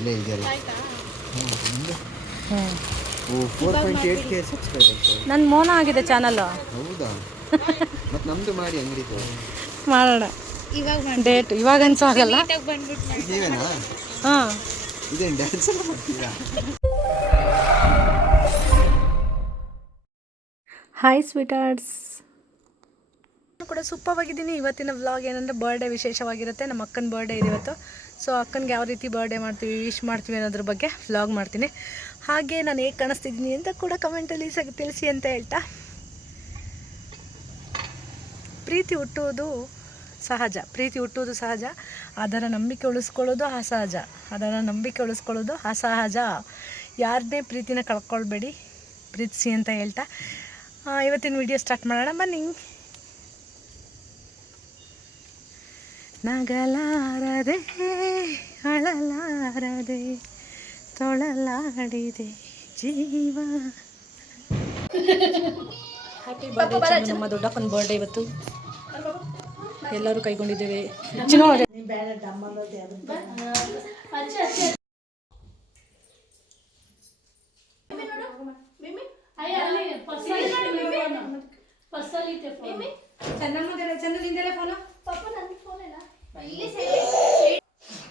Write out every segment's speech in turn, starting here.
ಇಲ್ಲೇ ಕೆ ನನ್ನ ಮೋನ ಆಗಿದೆ ಚಾನಲ್ ಹೌದಾ? ಮತ್ತೆ ನಮ್ದು ಮಾಡಿ ಅಂಗಡಿ ಮಾಡೋಣ. ಇವಾಗ ಡೇಟ್ ಇವಾಗ ಅನ್ಸೋ ಆಗಲ್ಲ ಹಾಂ. ಇದೇನು ಡ್ಯಾನ್ಸ್ ಎಲ್ಲ ಮಾಡ್ತೀರಾ? ಹಾಯ್ ಸ್ವೀಟಾರ್ಟ್ಸ್ ನಾನು ಕೂಡ ಸೂಪವಾಗಿದ್ದೀನಿ ಇವತ್ತಿನ ವ್ಲಾಗ್ ಏನಂದರೆ ಬರ್ಡೇ ವಿಶೇಷವಾಗಿರುತ್ತೆ. ನಮ್ಮ ಅಕ್ಕನ ಬರ್ಡೇ ಇದೆ ಇವತ್ತು. ಸೊ ಅಕ್ಕನಿಗೆ ಯಾವ ರೀತಿ ಬರ್ಡೇ ಮಾಡ್ತೀವಿ ವಿಶ್ ಮಾಡ್ತೀವಿ ಅನ್ನೋದ್ರ ಬಗ್ಗೆ ವ್ಲಾಗ್ ಮಾಡ್ತೀನಿ. ಹಾಗೆ ನಾನು ಹೇಗೆ ಕಾಣಿಸ್ತಿದ್ದೀನಿ ಅಂತ ಕೂಡ ಕಮೆಂಟಲ್ಲಿ ಸ ತಿಳಿಸಿ ಅಂತ ಹೇಳ್ತಾ. ಪ್ರೀತಿ ಹುಟ್ಟುವುದು ಸಹಜ. ಪ್ರೀತಿ ಹುಟ್ಟುವುದು ಸಹಜ. ಅದರ ನಂಬಿಕೆ ಉಳಿಸ್ಕೊಳ್ಳೋದು ಅಸಹಜ. ಅದರ ನಂಬಿಕೆ ಉಳಿಸ್ಕೊಳ್ಳೋದು ಅಸಹಜ. ಯಾರನ್ನೇ ಪ್ರೀತಿನ ಕಳ್ಕೊಳ್ಬೇಡಿ. ಪ್ರೀತಿಸಿ ಅಂತ ಹೇಳ್ತಾ. ಇವತ್ತಿನ ವಿಡಿಯೋ ಸ್ಟಾರ್ಟ್ ಮಾಡೋಣ. ಬನ್ನಿ. ನಗಲಾರದೆ ಅಳಲಾರದೆ ತೊಳಲಾಡಿದೆ ಜೀವ. ಹ್ಯಾಪಿ ಬರ್ಡೇ ನಮ್ಮ ದೊಡ್ಡಪ್ಪನ ಬರ್ಡೇ ಇವತ್ತು. ಎಲ್ಲರೂ ಕೈಗೊಂಡಿದ್ದೇವೆ. ಚಿನ್ನು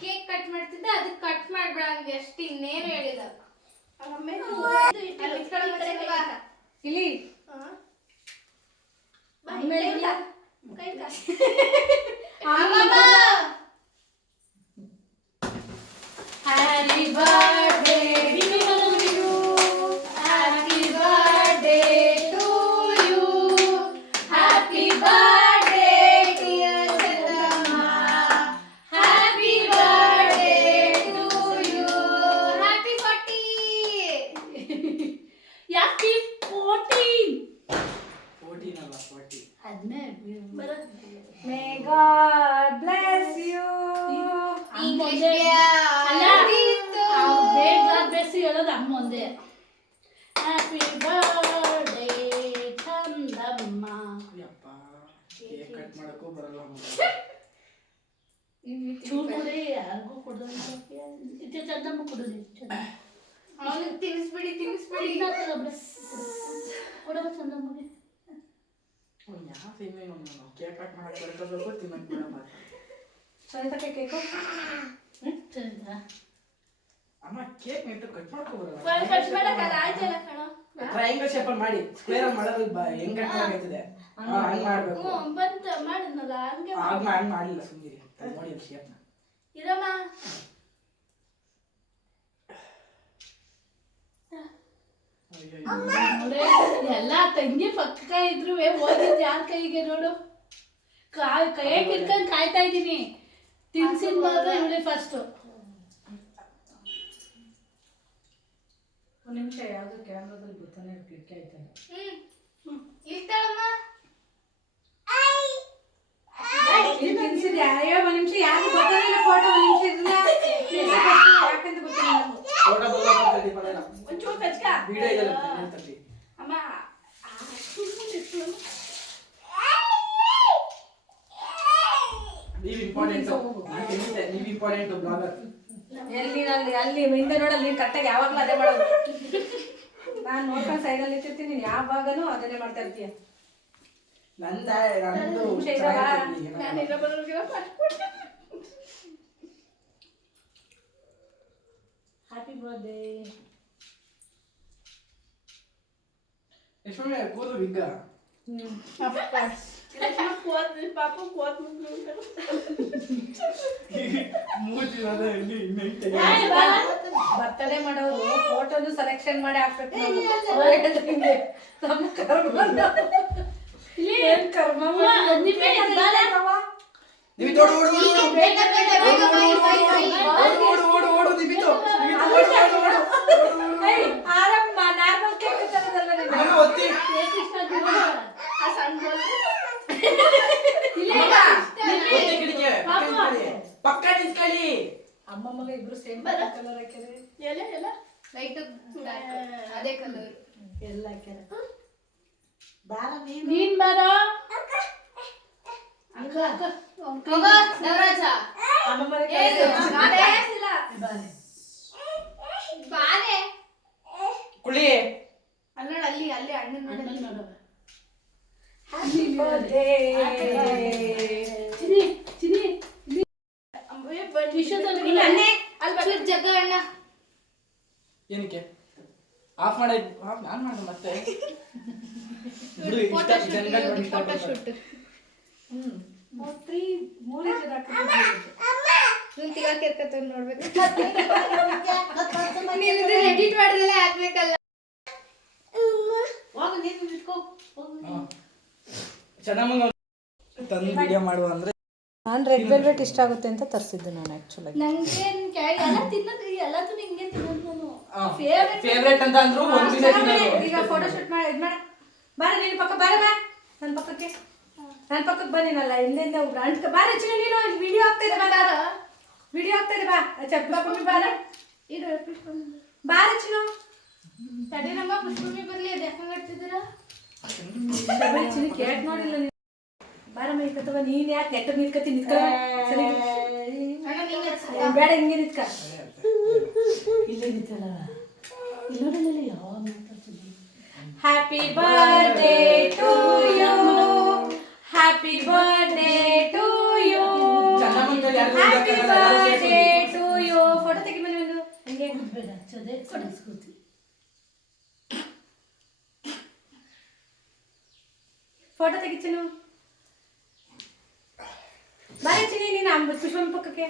ಕೇಕ್ ಕಟ್ ಮಾಡ್ತಿದ್ದ ಅದಕ್ಕೆ ಕಟ್ ಮಾಡ್ಬೇಡ ಹಂಗೆ ಅಷ್ಟು ಇನ್ನೇನು ಹೇಳಿದ. ಇಲ್ಲಿ. Happy birthday happy birthday to you happy birthday dear Chandramma happy birthday to you happy forty ಯಾಕೆ fourteen May God bless you. English ಬೇಗ ಬೇಸಿ ಹೇಳೋದು ಅಮ್ಮ ಒಂದೇ ಹ್ಯಾಪಿ ಬರ್ಡೇ ಚಂದಮ್ಮ ಚೂರು ಕೊಡಿ ಯಾರಿಗೂ ಕೊಡೋದು ಇದು ಚಂದಮ್ಮ ಕೊಡೋದು ಅವನಿಗೆ ತಿನ್ನಿಸ್ಬಿಡಿ ತಿನ್ನಿಸ್ಬಿಡಿ. ಕೊಡೋದು ಚಂದಮ್ಮಗೆ ಸರಿತಕ್ಕೆ ಕೇಕು ಚಂದ ಅಮ್ಮ ಕೇಕ್ ನೆಟ್ಟು ಕಟ್ ಮಾಡ್ಕೊಬರಲ್ಲ ಕಟ್ ಮಾಡಕ್ಕಲ್ಲ ಆಯ್ತಲ್ಲ ಕಣ ಟ್ರಯಾಂಗಲ್ ಶೇಪ್ ಮಾಡಿ ಸ್ಕ್ವೇರ್ ಅಲ್ಲಿ ಮಾಡೋದು ಹೆಂಗ್ ಕಟ್ ಮಾಡಾಕೈತಿದೆ ಹಂಗ್ ಮಾಡ್ಬೇಕು ಬಂತ ಮಾಡಿದ್ನಲ್ಲ ಹಂಗೆ ಆಗ ಹಂಗ್ ಮಾಡಿಲ್ಲ ಸುಮ್ಮನೆ ನೋಡಿ ಅಲ್ಲಿ ಶೇಪ್ನ ಇರಮ್ಮ ನೋಡೆ ಎಲ್ಲ ತಂಗಿ ಪಕ್ಕ ಇದ್ರು ಹೋಗಿದ್ ಯಾರ ಕೈಗೆ ನೋಡು? ಕೈ ಕೈಯಾಗ ಇಟ್ಕೊಂಡ್ ಕಾಯ್ತಾ ಇದ್ದೀನಿ. ತಿನ್ಸಿನ್ ಮಾತ್ರ ಇವಳೆ ಫಸ್ಟ್ ಒಂದು ನಿಮಿಷ ಯಾವುದು ಕ್ಯಾಮ್ರಾದಲ್ಲಿ ಬರ್ತಾನೆ ಕ್ಲಿಕ್ ಆಯ್ತಾನೆ ತಿನ್ಸಿದ್ಯಾ? ಅಯ್ಯೋ ಒಂದು ನಿಮಿಷ ಯಾಕೆ ಬರ್ತಾನೆ ಫೋಟೋ ಒಂದು ನಿಮಿಷ ಇದನ್ನ ಯಾಕಂತ ಗೊತ್ತಿಲ್ಲ. ಫೋಟೋ ಒಂಚೂರು ಅಮ್ಮ. ನೀವು ಇಂಪಾರ್ಟೆಂಟ್ ನೀವು ಇಂಪಾರ್ಟೆಂಟ್ ಬ್ಲಾಗರ್ ಎಲ್ಲಿ ಅಲ್ಲಿ ಅಲ್ಲಿ ಹಿಂದೆ ನೋಡಲ್ಲಿ ನೀನು ಕರೆಕ್ಟಾಗಿ ಯಾವಾಗಲೂ ಅದೇ ಮಾಡೋದು ನಾನು ನೋಡ್ಕೊಂಡು ಸೈಡಲ್ಲಿ ಇಟ್ಟಿರ್ತೀನಿ ನೀನು ಯಾವ ಭಾಗನೂ ಅದನ್ನೇ ಮಾಡ್ತಾ ಇರ್ತೀಯ ನಂದ ನಂದು ನಾನು. ಹ್ಯಾಪಿ ಬರ್ಡೇ ಯಶ್ಮಿ ಕೂದಲು ಬಿಗ್ಗ ಕೃಷ್ಣ ಕೋತ್ ಪಾಪ ಕೋತ್ ಮುಗ್ಳು ಅಂತಾನೆ. ಮೂತಿ ಅದ ಇಲ್ಲಿ ಇನ್ನೈತೆ ಬರ್ತಡೇ ಮಾಡೋರು ಫೋಟೋನು ಸೆಲೆಕ್ಷನ್ ಮಾಡಿ ಹಾಕ್ಬೇಕು ನಮ್ಮ ಕರ್ಮ ಏನ್ ಆರಮ್ಮ ನಾರ್ಮಲ್ ಕೇಳ್ತಾರೆ ಒತ್ತಿ ಒತ್ತಿ ಕಿಡಿಕೆ ಪಕ್ಕ ನಿಂತ್ಕೊಳ್ಳಿ. ಅಮ್ಮ ಮಗ ಇಬ್ರು ಸೇಮ್ ಕಲರ್ ಹಾಕಿದ್ರೆ ಎಲ್ಲ ಎಲ್ಲ ಲೈಟ್ ಅದೇ ಕಲರ್ ಎಲ್ಲ ಹಾಕ್ಯಾರ. ನೀನ್ ನೀನ್ ಹೋಗೋ ನವರಾಜ ಅಮ್ಮ ಮಗ ಬಾರೆ ನಾನೇ ಬಾರೆ ಕುಳಿ ಅಲ್ಲಿ ಅಲ್ಲಿ ಅಲ್ಲಿ. ಅಣ್ಣನ ನೋಡಿ ನೋಡುವ ಚಿನಿ ಚಿನಿ ಅಣ್ಣ ಅಲ್ಲಿ ಚೂರ್ ಜಗ್ಗ ಅಣ್ಣ. ಏನಕ್ಕೆ? ಆಫ್ ಮಾಡಿ ಆಫ್ ನಾನು ಮಾಡಿದೆ ಮತ್ತೆ. ಫೋಟೋ ಶೂಟ್ ಫೋಟೋ ಜನ ನೋಡ್ಬೇಕು. ಎಡಿಟ್ ಮಾಡಿದ್ರೆ ಆಗ್ಬೇಕಲ್ಲ ಹೋಗು ನೀನು ಇಟ್ಕೋ ಹೋಗು ಹಾ. ತಂದು ವಿಡಿಯೋ ಮಾಡುವ ಅಂದ್ರೆ ನಾನು ರೆಡ್ ವೆಲ್ವೆಟ್ ಇಷ್ಟ ಆಗುತ್ತೆ ಅಂತ ತರಿಸಿದ್ದು ನಾನು ಆ್ಯಕ್ಚುಲಾಗಿ ನಂಗೆ ಎಲ್ಲ ತಿನ್ನೋದು ಎಲ್ಲದೂ ಹಿಂಗೆ ತಿನ್ನೋದು ನಾನು. ಫೇವ್ರೇಟ್ ಅಂತ ಅಂದ್ರು ಒಂದ್ ದಿನ ತಿನ್ನೋದು. ಈಗ ಫೋಟೋ ಶೂಟ್ ಮಾಡಿ ಇದು ಮಾಡ. ಬಾರ ನೀನು ಪಕ್ಕ ಬಾರ ಬಾ. ನನ್ನ ಪಕ್ಕಕ್ಕೆ. ನನ್ನ ಪಕ್ಕಕ್ಕೆ ಬನ್ನಿನಲ್ಲ ಹಿಂದೆಂದ ಒಬ್ರು ಅಂಟ್ಕ ಬಾರ ಹೆಚ್ಚಿನ ನೀನು ವಿಡಿಯೋ ಆಗ್ತಾ ಇದೆ ಬಾರ. ವಿಡಿಯೋ ಆಗ್ತಾ ಇದೆ ಬಾ. ಚಪ್ಪ ಬಾ. ಬಾರ. ಇದು ಬಾರ ಹೆಚ್ಚಿನ ತಡಿ ನಮ್ಮ ಪುಷ್ಪಮಿ ಬರಲಿ ಅದು ಯಾಕಂಗ್ ಆಡ್ತಿದ್ದೀರಾ? ಬರೀ ಚಿನ್ನ ಕೇಟ್ ನೋಡಿಲ್ಲ ನೀನು. ಬಾರಮ್ಮ ಈ ಕತ್ತವ ನೀನು ಯಾಕೆ ನಿಂತ್ಕತಿ ನಿಂತ್ಕ. ಬೇಡ ಹಿಂಗೆ ನಿಂತ್ಕ. ಇಲ್ಲೇ ನಿಂತಲ್ಲ ಯಾವ happy birthday to you happy birthday to you happy birthday to you photo ತೆಗಿ ಹಂಗೆ ಒಂದು. ಹಿಂಗೆ ಬೇಡ ಹಚ್ಚೋದೆ ಕಳಿಸ್ಕೊತಿ ಫೋಟೋ ತೆಗಿ ಚಿನ್ನು ಬಾರಿ ಚಿನ್ನಿ ನೀನು ಅಂಬ ಪುಷ್ಪನ ಪಕ್ಕಕ್ಕೆ.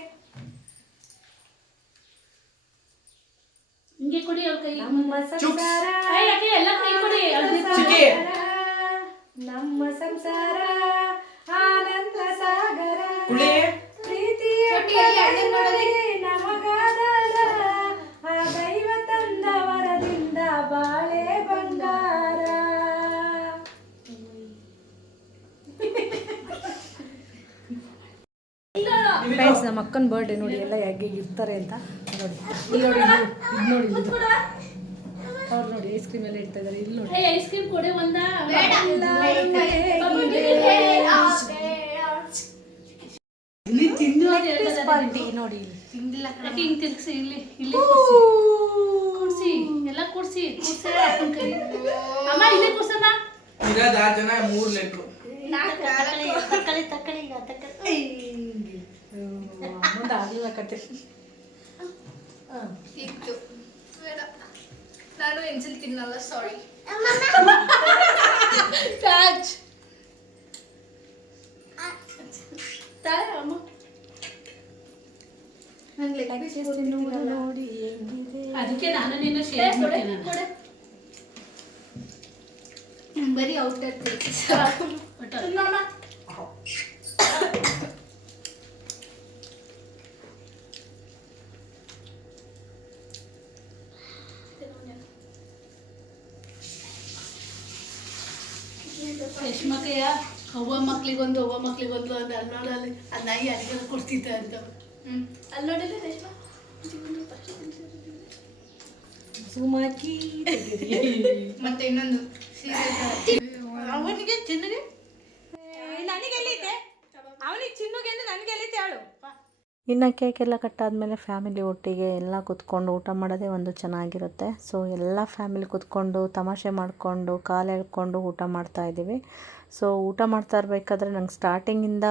ಹಿಂಗೆ ಕೊಡಿ ಅವ್ರ ಕೈ ನಮ್ಮ ಸಂಸಾರ ಏ, ಯಾಕೆ ಎಲ್ಲ ಕೈ ಕೊಡಿ. ನಮ್ಮ ಸಂಸಾರ ಆನಂದ ಫ್ರೆಂಡ್ಸ್ ನಮ್ಮ ಅಕ್ಕನ ಬರ್ಡೇ ನೋಡಿ ಎಲ್ಲ ಹೇಗೆ ಇರ್ತಾರೆ ಅಂತ ನೋಡಿ. ಇಲ್ಲಿ ನೋಡಿ ಇದು ನೋಡಿ ಅವ್ರು ನೋಡಿ ಐಸ್ ಕ್ರೀಮ್ ಎಲ್ಲ ಇಡ್ತಾ ಇದ್ದಾರೆ. ಇಲ್ಲಿ ನೋಡಿ. ಐಸ್ ಕ್ರೀಮ್ ಕೊಡಿ ಒಂದ? ಇಲ್ಲಿ ತಿನ್ನು ಅಂತ ಹೇಳ್ತಾರೆ. ಪಾರ್ಟಿ ನೋಡಿ ಯಾಕೆ ಹಿಂಗ್ ತಿರ್ಗ್ಸಿ ಇಲ್ಲಿ ಇಲ್ಲಿ ಕೂರ್ಸಿ. ಎಲ್ಲ ಕೂರ್ಸಿ. ಕೂರ್ಸಿ ಅಮ್ಮ ಇಲ್ಲಿ ಕೂರ್ಸಮ್ಮ. ಇರೋದ್ ಆರ್ ಜನ ಮೂರ್ ಲೆಟ್ರು ತಕ್ಕಳಿ ಮುಂದೆ ಆಗಲಿಲ್ಲ ಕತೆ ಇತ್ತು ಬೇಡ ನಾನು ಎನ್ಸಿಲ್ ತಿನ್ನಲ್ಲ ಸಾರಿ ಪ್ಯಾಚ್ ತಾಳೆ ಅಮ್ಮ ನಂಗೆ ಲೆಗ್ ಪೀಸ್ ನೋಡಿ ಹೆಂಗಿದೆ ಅದಕ್ಕೆ ನಾನು ನಿನ್ನ ಶೇರ್ ಮಾಡ್ತೇನೆ ನಾನು. ಬರೀ ಔಟರ್ ಒಟ್ಟು ಮಕ್ಳಿಗೊಂದು ಒಬ್ಬ ಮಕ್ಳಿಗೊಂದು ಅಂತ ಅಲ್ಲಿ ನೋಡಲ್ಲಿ ಆ ನಾಯಿ ಅಲ್ಲಿಗೆ ಕೊಡ್ತಿದ್ದ ಅಂತ. ಹ್ಮ್. ಅಲ್ಲಿ ನೋಡಿಲ್ಲ ರೇಷ್ಮಾ? zoom ಮತ್ತೆ ಇನ್ನೊಂದು ಅವನಿಗೆ ಚಿನ್ನಗೆ? ನನಗೆ ಎಲ್ಲಿದೆ? ಅವನಿಗೆ ಚಿನ್ನುಗೆ ನನಗೆ ಎಲ್ಲಿದೆ ಹೇಳು ಇನ್ನು ಕೇಕ್ ಎಲ್ಲ ಕಟ್ಟಾದಮೇಲೆ ಫ್ಯಾಮಿಲಿ ಒಟ್ಟಿಗೆ ಎಲ್ಲ ಕೂತ್ಕೊಂಡು ಊಟ ಮಾಡೋದೇ ಒಂದು ಚೆನ್ನಾಗಿರುತ್ತೆ. ಸೊ ಎಲ್ಲ ಫ್ಯಾಮಿಲಿ ಕುತ್ಕೊಂಡು ತಮಾಷೆ ಮಾಡಿಕೊಂಡು ಕಾಲು ಎಳ್ಕೊಂಡು ಊಟ ಮಾಡ್ತಾ ಇದ್ದೀವಿ. ಸೊ ಊಟ ಮಾಡ್ತಾ ಇರಬೇಕಾದ್ರೆ ನಂಗೆ ಸ್ಟಾರ್ಟಿಂಗಿಂದ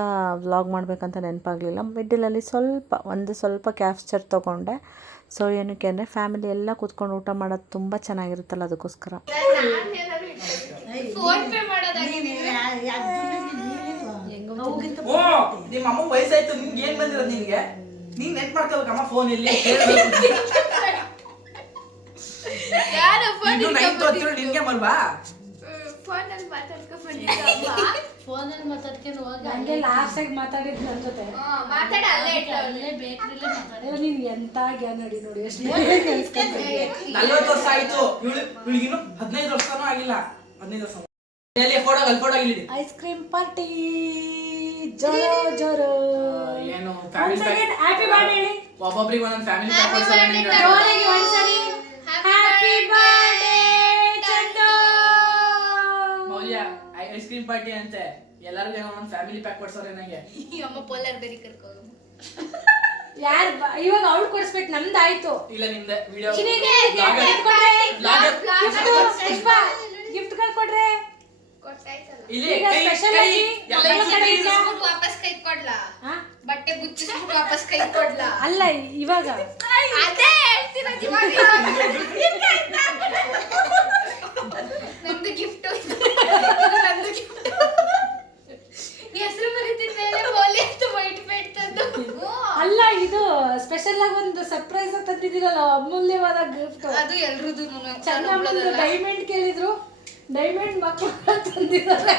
ವ್ಲಾಗ್ ಮಾಡಬೇಕಂತ ನೆನಪಾಗಲಿಲ್ಲ. ಮಿಡ್ಡಲಲ್ಲಿ ಸ್ವಲ್ಪ ಒಂದು ಸ್ವಲ್ಪ ಕ್ಯಾಪ್ಚರ್ ತೊಗೊಂಡೆ. ಸೊ ಏನಕ್ಕೆ ಅಂದರೆ ಫ್ಯಾಮಿಲಿ ಎಲ್ಲ ಕೂತ್ಕೊಂಡು ಊಟ ಮಾಡೋದು ತುಂಬ ಚೆನ್ನಾಗಿರುತ್ತಲ್ಲ ಅದಕ್ಕೋಸ್ಕರ. ಫೋನ್ ಪೇ ಮಾಡೋದಾಗಿದೆ ಓ ನಿಮ್ಮ ಅಮ್ಮ ವಯಸ್ಸಾಯ್ತು ನಿನ್ಗೆ ಏನ್ ಬಂದಿರೋದು ನಿನ್ಗೆ? ನೀನ್ ನೆನ್ಪ್ ಮಾಡ್ಕೋಬೇಕಮ್ಮ ಫೋನ್ ಇಲ್ಲಿ ನಿನ್ಗೆ ಬಲ್ವಾ ಫೋನ್ ಮಾತಾಡ್ಕೊಂಡು ಫೋನಲ್ಲಿ ಮಾತಾಡ್ಕೊಂಡು ಹೋಗ ಹಂಗೆ ಲಾಸ್ಟಾಗಿ ಮಾತಾಡಿದ್ ನನ್ನ ಜೊತೆ. ಮಾತಾಡ ಅಲ್ಲೇ ಅಲ್ಲೇ ಬೇಕ್ರಿಲೇ ಮಾತಾಡಿ. ಅಯ್ಯೋ ನೀನು ಎಂತ ನೋಡಿ ನೋಡಿ ಎಷ್ಟು ನಲ್ವತ್ತು ವರ್ಷ ಆಯ್ತು. ಇವಳು ಇವಳಿಗಿನ್ನು ಹದಿನೈದು ವರ್ಷನೂ ಆಗಿಲ್ಲ. ಹದಿನೈದು ವರ್ಷ. ಎಲ್ಲಿ ಫೋಟೋ ಅಲ್ಲಿ ಫೋಟೋ ಇಲ್ಲಿ. ಐಸ್ ಕ್ರೀಮ್ ಪಾರ್ಟಿ ಜೋರೋ ಜೋರೋ. ಏನು ಫ್ಯಾಮಿಲಿ ಒಬ್ಬೊಬ್ರಿಗೆ ಒಂದೊಂದು ಫ್ಯಾಮಿಲಿ ಜೋರಾಗಿ ಒಂದ್ಸರಿ ಐಸ್ ಕ್ರೀಮ್ ಪಾರ್ಟಿ ಅಂತೆ. ಎಲ್ಲರಿಗೂ ಏನೋ ಒಂದು ಫ್ಯಾಮಿಲಿ ಪ್ಯಾಕ್ ಕೊಡ್ಸೋರೆ ನನಗೆ ಈ ಅಮ್ಮ ಪೋಲಾರ್ ಬೇರೆ ಕರ್ಕೋ ಯಾರ್ ಇವಾಗ ಅವ್ಳು ಕೊಡಿಸ್ಬೇಕು ನಮ್ದಾಯ್ತು ಇಲ್ಲ ನಿಮ್ದೆ ವಿಡಿಯೋ ಗಿಫ್ಟ್ ಕೊಡ್ರೆ. ಕೊಟ್ಟಾಯ್ತಲ್ಲ. ಇಲ್ಲಿ ಈಗ ಕೈ special ಕೈ ಆಗಿ ಎಲ್ಲ ಎಲ್ಲ ಕೈ ಕಡೆ ಇರು. ಬುಚ್ಚಿಸ್ಬಿಟ್ಟು ವಾಪಸ್ ಕೈ ಕೊಡ್ಲಾ? ಹಾ? ಬಟ್ಟೆ ಬುಚ್ಚಿಸ್ಬಿಟ್ಟು ವಾಪಸ್ ಕೈ ಕೊಡ್ಲಾ? ಅಲ್ಲ ಇವಾಗ. ಅದೇ ಹೇಳ್ತಿರೋದು ಇವಾಗ ನಂದು ಗಿಫ್ಟ್ ನಂದು ಗಿಫ್ಟ್ ಹೆಸರು ಬರೀತಿದ ಮೇಲೆ ಓಲಿ ಅಂತ ವೈಟ್ ಪೇಟ್ ತಂದು ಅಲ್ಲ ಇದು ಸ್ಪೆಷಲ್ ಆಗಿ ಒಂದು ಸರ್ಪ್ರೈಸ್ ತಂದಿದ್ದೀರಲ್ಲ ಅಮೂಲ್ಯವಾದ ಗಿಫ್ಟ್ ಅದು ಎಲ್ರದ್ದು ಚೆನ್ನಾಗಿ ಡೈಮಂಡ್ ಕೇಳಿದ್ರು. ಡೈಮಂಡ್ ಮಕ್ಕಳು ತಂದಿದ್ದಾರೆ.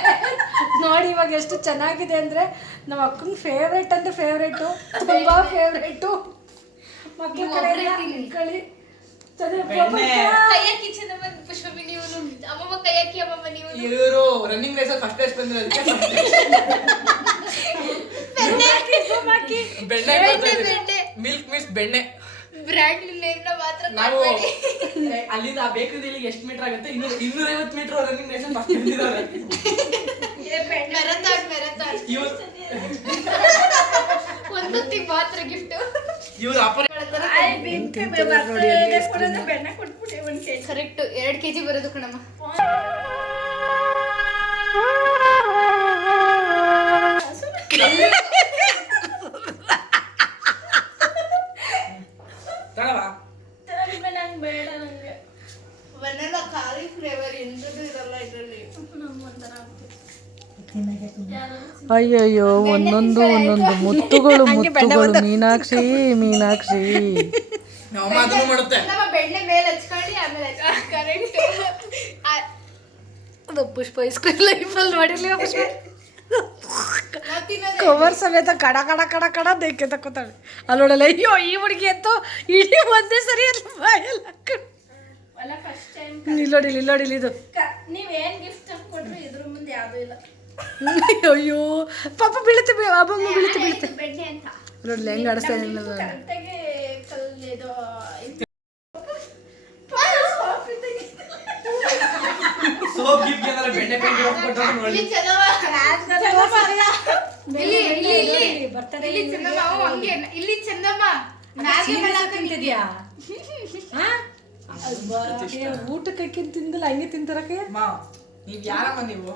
ನೋಡಿ ಇವಾಗ ಎಷ್ಟು ಚೆನ್ನಾಗಿದೆ ಅಂದ್ರೆ ನಮ್ಮ ಅಕ್ಕನ ಫೇವ್ರೇಟ್ ಅಂದ್ರೆ ಫೇವ್ರೇಟು ತುಂಬಾ ಫೇವ್ರೇಟು ಮಕ್ಕಳ ಕಡೆ ರನ್ನಿಂಗ್ ರೇಸ್ ಫಸ್ಟ್ ಪ್ಲೇಸ್ ಬಂದ್ರೆ ಬೆಣ್ಣೆ. ಬೆಣ್ಣೆ. ಮಿಲ್ಕ್ ಮಿಸ್ ಬೆಣ್ಣೆ. ಬ್ರ್ಯಾಂಡ್ ನೇಮ್ ಮಾತ್ರ ನಾವು ಮಾಡ್ಬೇಡಿ ಅಲ್ಲಿಂದ ಆ ಬೇಕರಿ ಎಷ್ಟು ಮೀಟರ್ ಆಗುತ್ತೆ? ಇನ್ನೂರ ಇನ್ನೂರೈವತ್ತು ಮೀಟರ್ ರನ್ನಿಂಗ್ ರೇಷನ್ ಫಸ್ಟ್ ಬಂದಿದ್ದಾರೆ ಮೆರತಾಡ್ ಮೆರತಾಡ್. ಇವ್ರು ಒಂದೊತ್ತಿಗೆ ಮಾತ್ರ ಗಿಫ್ಟ್ ಇವ್ರು ಅಪರ ಕರೆಕ್ಟ್. ಎರಡ್ ಕೆಜಿ ಬರೋದು ಕಣಮ್ಮ. ಅಯ್ಯಯ್ಯೋ ಒಂದೊಂದು ಒಂದೊಂದು ಮುತ್ತುಗಳು ಮುತ್ತುಗಳು ಮೀನಾಕ್ಷಿ ಮೀನಾಕ್ಷಿ. ಪುಷ್ಪ ಐಸ್ಕ್ರೀಮ್ ಲೈಫಲ್ಲಿ ನೋಡಿರ್ಲಿಲ್ಲ ಪುಷ್ಪ? ಕವರ್ ಸಮೇತ ಕಡ ಕಡ ಕಡ ಕಡ ದೇಕ್ಕೆ ತಕೋತಾಳೆ ಅಲ್ಲೋಡಲ್ಲ ಅಯ್ಯೋ ಈ ಹುಡುಗಿ ಎತ್ತೋ ಇಡೀ ಒಂದೇ ಸರಿ ಬಾಯಲ್ಲ ಇಲ್ಲೋಡಿಲ್ಲ ಇಲ್ಲೋಡಿಲ್ಲ ಇದು ನೀವೇನು ಗಿಫ್ಟ್ ಕೊಟ್ರು ಇದ್ರ ಮುಂದೆ ಯಾವುದೂ ಇಲ್ಲ. ಅಯ್ಯೋ ಪಾಪ ಬೀಳುತ್ತೆ ಬೀ- ಅಬ್ಬಮ್ಮ ಬೀಳುತ್ತೆ ಬೀಳುತ್ತೆ. ಬೆಣ್ಣೆ ಅಂತ. ನೋಡ್ಲಿ ಹೆಂಗ್ ಆಡಿಸ್ತಾ ಇಲ್ಲ ಚೆನ್ನಮ್ಮ ಊಟಕ್ಕೆ ತಿಂದಲ್ಲ ಹಂಗೆ ತಿಂತಾರಕ್ಕೆ ನೀವ್ ಯಾರಮ್ಮ ನೀವು?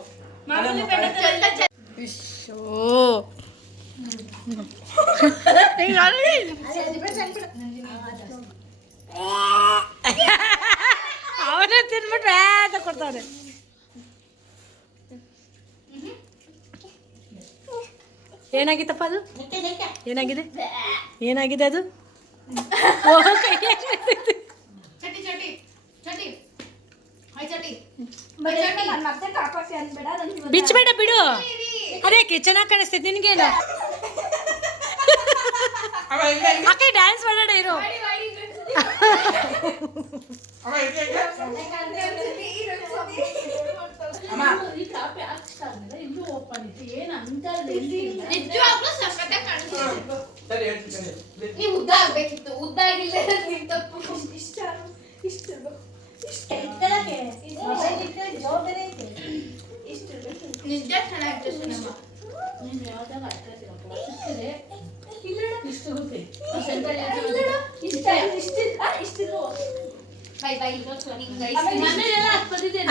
ಅವನೇ ತಿನ್ಬಿಟ್ಟು ಬೇಗ ಕೊಡ್ತಾನೆ ಏನಾಗಿತ್ತಪ್ಪ ಅದು? ಏನಾಗಿದೆ? ಏನಾಗಿದೆ ಅದು? ಚಟಿ ಚಟಿ ಚಟಿ. ಹಾಯ್ ಚಟಿ ಮತ್ತೆ ಕಾಪಾಸಿ ಅನ್ಬೇಡ ನನ್ಗೆ ಬಿಚ್ಚಬೇಡ ಬಿಡು ಅದೇಕೆ ಚೆನ್ನಾಗಿ ಕಾಣಿಸ್ತೈತೆ ನಿನ್ಗೇನು? ಅಕ್ಕ ಡ್ಯಾನ್ಸ್ ಮಾಡೋಣ ಇರು.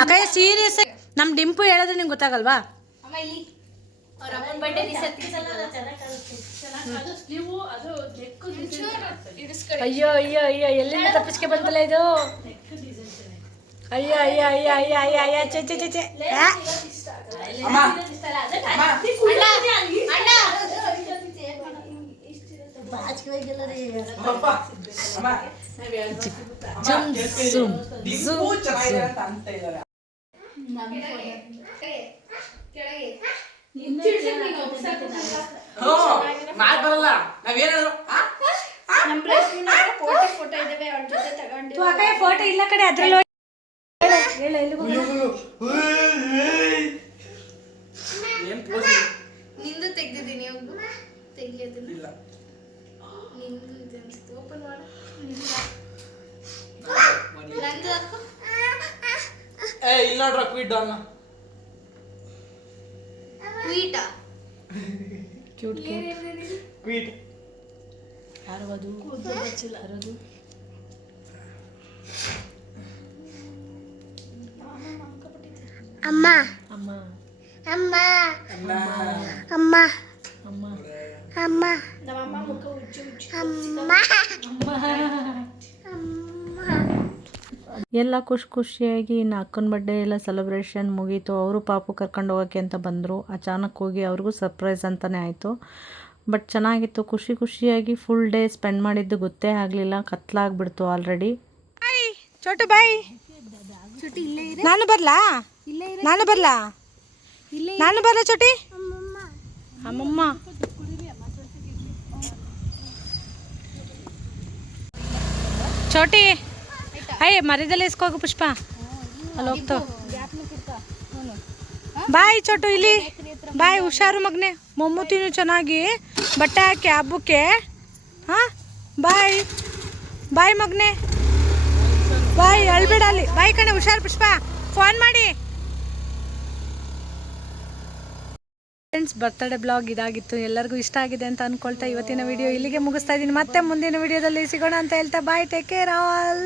ಅಕ್ಕ ಸೀರಿಯಸ್ ನಮ್ಮ ಡಿಂಪು ಹೇಳಿದ್ರೆ ನಿಮ್ಗೆ ಗೊತ್ತಾಗಲ್ವಾ? ಅಮ್ಮ ಇಲ್ಲಿ. ಅವ್ರ ಅಮ್ಮನ ಬಡ್ಡೆ ದಿವಸ ಅದು ಸ್ಲೀವು ಅದು ನೆಕ್ ಇಡಿಸ್ಕೊಳ್ಳಿ ಅಯ್ಯೋ ಅಯ್ಯೋ ಅಯ್ಯೋ ಎಲ್ಲಿಂದ ತಪ್ಪಿಸ್ಕೆ ಬಂತಲ್ಲ ಇದು? ಅಯ್ಯೋ ಅಯ್ಯೋ ಅಯ್ಯೋ ಅಯ್ಯೋ ಅಯ್ಯೋ ಅಯ್ಯೋ ಚೆ ಚೆ ಚೆ ಚೆ ಅಣ್ಣ ಬರಲ್ಲ ನಾವೇನ್ ಹೇಳಿದ್ರು ಆ? ಫೋಟೋ ಇಲ್ಲ ಕಡೆ ಅದ್ರಲ್ಲಿ ನಿಂದು ತೆಗ್ದಿದ್ದೀನಿ ತೆಗಿಯೋದಿಲ್ಲ ಇಲ್ಲ ನಿಂದು ಇದೆ ಅನ್ಸುತ್ತೆ ಓಪನ್ ಮಾಡು ನಂದು ಹಾಕು ಏ ಇಲ್ಲ ನೋಡ್ರ ಕ್ವಿಡ್ ಅನ್ನ ಕ್ವೀಟ ಕ್ಯೂಟ್ ಕ್ವಿಡ್ ಯಾರವದು ಯಾರದು ಅಮ್ಮ. ಅಮ್ಮ. ಅಮ್ಮ. ಅಮ್ಮ. ಅಮ್ಮ. ಅಮ್ಮ. ಅಮ್ಮ ಎಲ್ಲ ಖುಷಿ ಖುಷಿಯಾಗಿ ಇನ್ನು ಅಕ್ಕನ ಬಡ್ಡೆ ಎಲ್ಲ ಸೆಲೆಬ್ರೇಷನ್ ಮುಗೀತು. ಅವರು ಪಾಪು ಕರ್ಕೊಂಡು ಹೋಗೋಕ್ಕೆ ಅಂತ ಬಂದರು. ಅಚಾನಕ್ ಹೋಗಿ ಅವ್ರಿಗೂ ಸರ್ಪ್ರೈಸ್ ಅಂತಲೇ ಆಯಿತು. ಬಟ್ ಚೆನ್ನಾಗಿತ್ತು. ಖುಷಿ ಖುಷಿಯಾಗಿ ಫುಲ್ ಡೇ ಸ್ಪೆಂಡ್ ಮಾಡಿದ್ದು ಗೊತ್ತೇ ಆಗಲಿಲ್ಲ. ಕತ್ಲಾಗ್ಬಿಡ್ತು ಆಲ್ರೆಡಿ ಚೋಟು ಬಾಯ್ ನಾನು ಬರ್ಲಾ? ನಾನು ಬರ್ಲಾ? ನಾನು ಬರಲಾ ಚೋಟಿ? ಅಮ್ಮಮ್ಮ. ಚೋಟಿ. ಅಯ್ಯ ಮರದಲ್ಲಿ ಇಸ್ಕೋಗು ಪುಷ್ಪ. ಅಲ್ಲಿ ಹೋಗ್ತು. ಬಾಯ್ ಚೋಟು ಇಲ್ಲಿ. ಬಾಯ್ ಹುಷಾರು ಮಗನೆ. ಮೊಮ್ಮತಿನು ಚೆನ್ನಾಗಿ ಬಟ್ಟೆ ಹಾಕಿ ಹಬ್ಬಕ್ಕೆ. ಹಾಂ? ಬಾಯ್. ಬಾಯ್ ಮಗನೆ. ಬಾಯ್, ಅಳ್ಬೇಡ ಅಲ್ಲಿ. ಬಾಯ್ ಕಣೆ, ಹುಷಾರು ಪುಷ್ಪ. ಫೋನ್ ಮಾಡಿ. ಫ್ರೆಂಡ್ಸ್ ಬರ್ತಡೇ ಬ್ಲಾಗ್ ಇದಾಗಿತ್ತು. ಎಲ್ಲರಿಗೂ ಇಷ್ಟ ಆಗಿದೆ ಅಂತ ಅನ್ಕೊಳ್ತಾ ಇವತ್ತಿನ ವಿಡಿಯೋ ಇಲ್ಲಿಗೆ ಮುಗಿಸ್ತಾ ಇದ್ದೀನಿ. ಮತ್ತೆ ಮುಂದಿನ ವಿಡಿಯೋದಲ್ಲಿ ಸಿಗೋಣ ಅಂತ ಹೇಳ್ತಾ ಬಾಯ್ ಟೇಕ್ ಕೇರ್ ಆಲ್